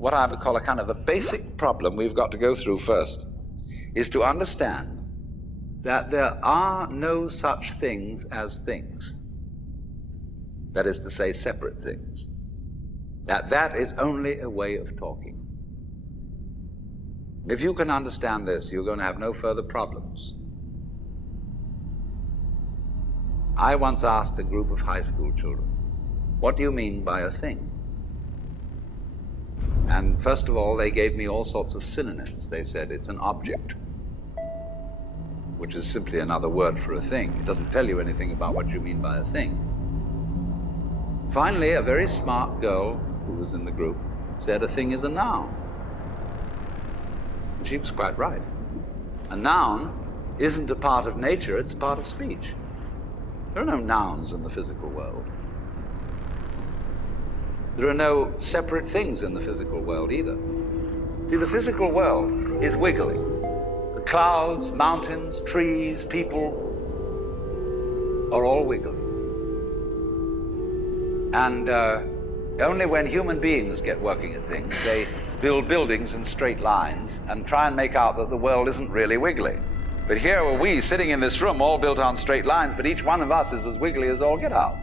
what I would call a kind of a basic problem we've got to go through first is to understand that there are no such things as things. That is to say, separate things. That is only a way of talking. If you can understand this, you're going to have no further problems. I once asked a group of high school children, what do you mean by a thing? And first of all, they gave me all sorts of synonyms. They said it's an object, which is simply another word for a thing. It doesn't tell you anything about what you mean by a thing. Finally, a very smart girl who was in the group said a thing is a noun. And she was quite right. A noun isn't a part of nature, it's a part of speech. There are no nouns in the physical world. There are no separate things in the physical world either. See, the physical world is wiggly. The clouds, mountains, trees, people are all wiggly. And only when human beings get working at things, they build buildings in straight lines and try and make out that the world isn't really wiggly. But here are we sitting in this room all built on straight lines, but each one of us is as wiggly as all get out.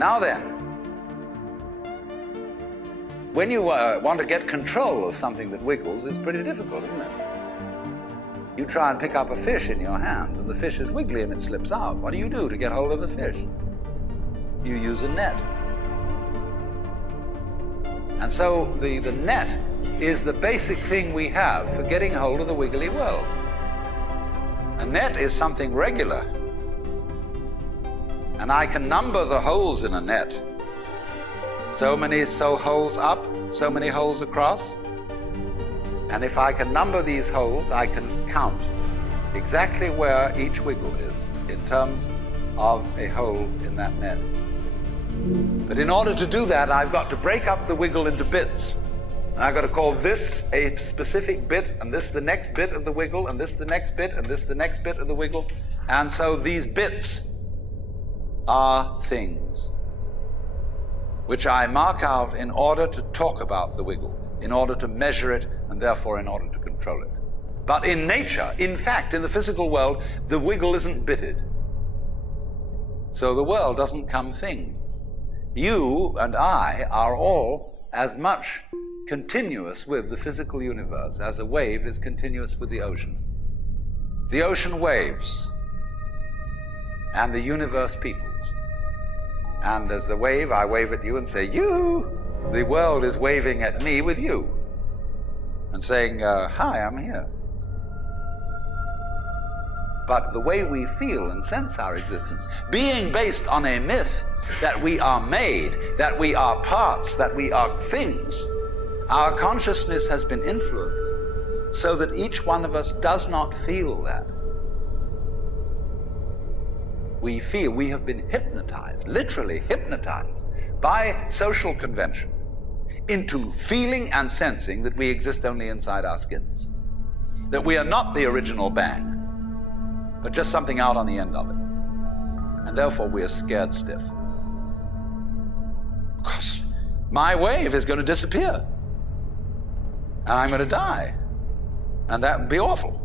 Now then, when you want to get control of something that wiggles, it's pretty difficult, isn't it? You try and pick up a fish in your hands, and the fish is wiggly and it slips out. What do you do to get hold of the fish? You use a net. And so the net is the basic thing we have for getting hold of the wiggly world. A net is something regular. And I can number the holes in a net. So many holes up, so many holes across. And if I can number these holes, I can count exactly where each wiggle is in terms of a hole in that net. But in order to do that, I've got to break up the wiggle into bits. And I've got to call this a specific bit, and this the next bit of the wiggle, and this the next bit, and this the next bit of the wiggle. And so these bits are things which I mark out in order to talk about the wiggle, in order to measure it, and therefore in order to control it. But in nature, in fact, in the physical world, the wiggle isn't bitted. So the world doesn't come thinged. You and I are all as much continuous with the physical universe as a wave is continuous with the ocean. The ocean waves, and the universe peoples. And as the wave, I wave at you and say, you! The world is waving at me with you and saying, hi, I'm here. But the way we feel and sense our existence, being based on a myth that we are made, that we are parts, that we are things, our consciousness has been influenced so that each one of us does not feel that. We feel we have been hypnotized, literally hypnotized, by social convention into feeling and sensing that we exist only inside our skins, that we are not the original bang, but just something out on the end of it. And therefore we are scared stiff. Because my wave is going to disappear. And I'm going to die. And that would be awful.